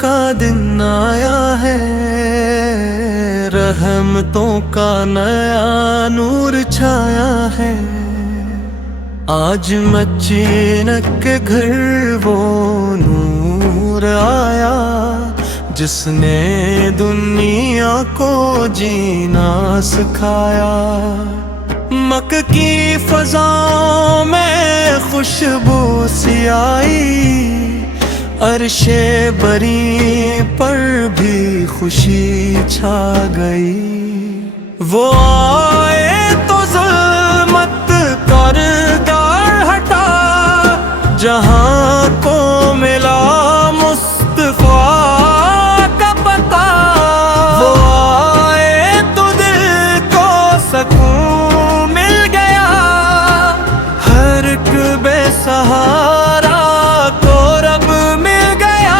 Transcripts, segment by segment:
का दिन आया है, रहमतों का नया नूर छाया है। आज मचीनक के घर वो नूर आया, जिसने दुनिया को जीना सिखाया। मक्के की फज़ाओं में खुशबू सी आई, अर्शे बरी पर भी खुशी छा गई। वो आए तो ज़ुल्मत करदार हटा, जहां को मिला मुस्तफा का पता। वो आए तो दिल को सकून मिल गया, हर एक बेसहारा को रब मिल गया।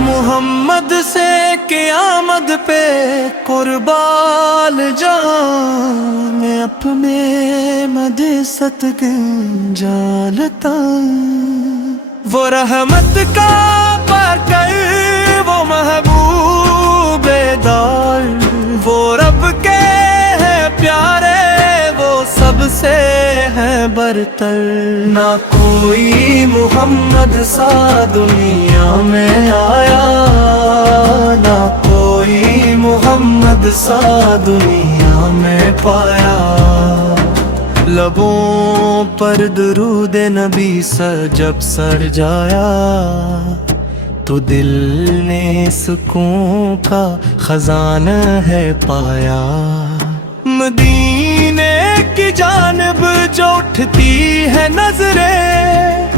मोहम्मद से क़यामत पे कुर्बान जान में अपने मदे सतगन जानता। वो रहमत का बरकत, वो महबूबे दार, वो रब के हैं प्यारे, वो सबसे है बरतर। ना कोई मुहम्मद सा दुनिया में आया, ना कोई मुहम्मद सा दुनिया में पाया। लबों पर दुरूद नबी सर जब सर जाया, तो दिल ने सुकून का खजाना है पाया। मदीने की जानिब जो उठती है नजरें,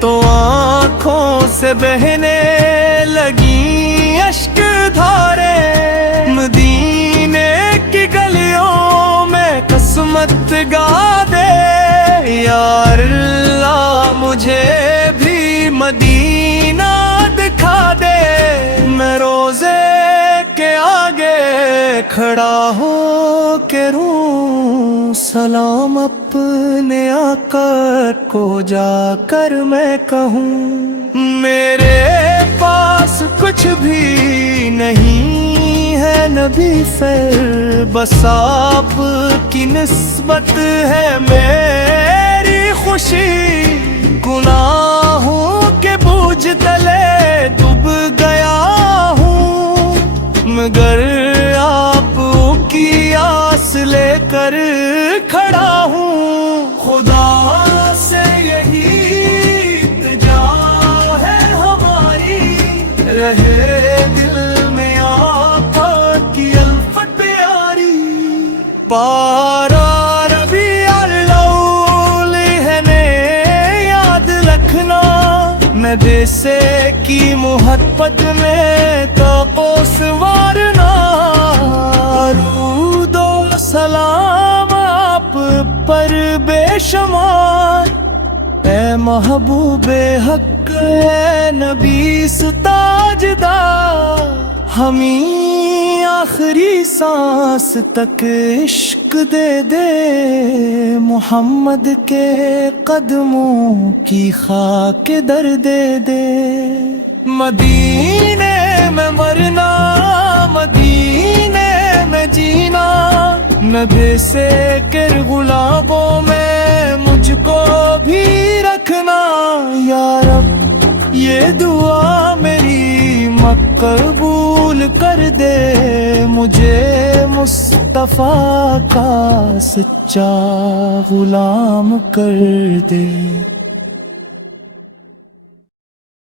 तो आँखों से बहने लगी अश्क धारे। मदीने की गलियों में किस्मत गा दे, या अल्लाह मुझे भी मदीना दिखा दे। मैं रोज़े के आगे खड़ा हो के रूं सलाम अपने आका को जाकर मैं कहूँ। मेरे पास कुछ भी नहीं है नबी फिर, बस आप की निस्बत है मेरी खुशी। गुनाहों के बोझ तले डूब गया हूँ, मगर आप की आस लेकर खड़ा हूँ। खुदा से यही इल्तिजा है हमारी, रहे दिल में आका की अल्फत प्यारी। पारा रबी अल-अव्वल है ने याद रखना, मैं देसे की मोहब्बत में तो कोस वारना। दरूदो सलाम आप पर बेशुमार, ऐ महबूबे हक है नबी ताजदार। हमें आखिरी सांस तक इश्क दे दे, मोहम्मद के कदमों की खाक दर दे दे। मदीने में मरना, मदीने में जीना, नबी से कर गुलाबों में मुझको भी रखना। या रब ये दुआ मेरी मकबूल कर दे, मुझे मुस्तफा का सच्चा गुलाम कर दे।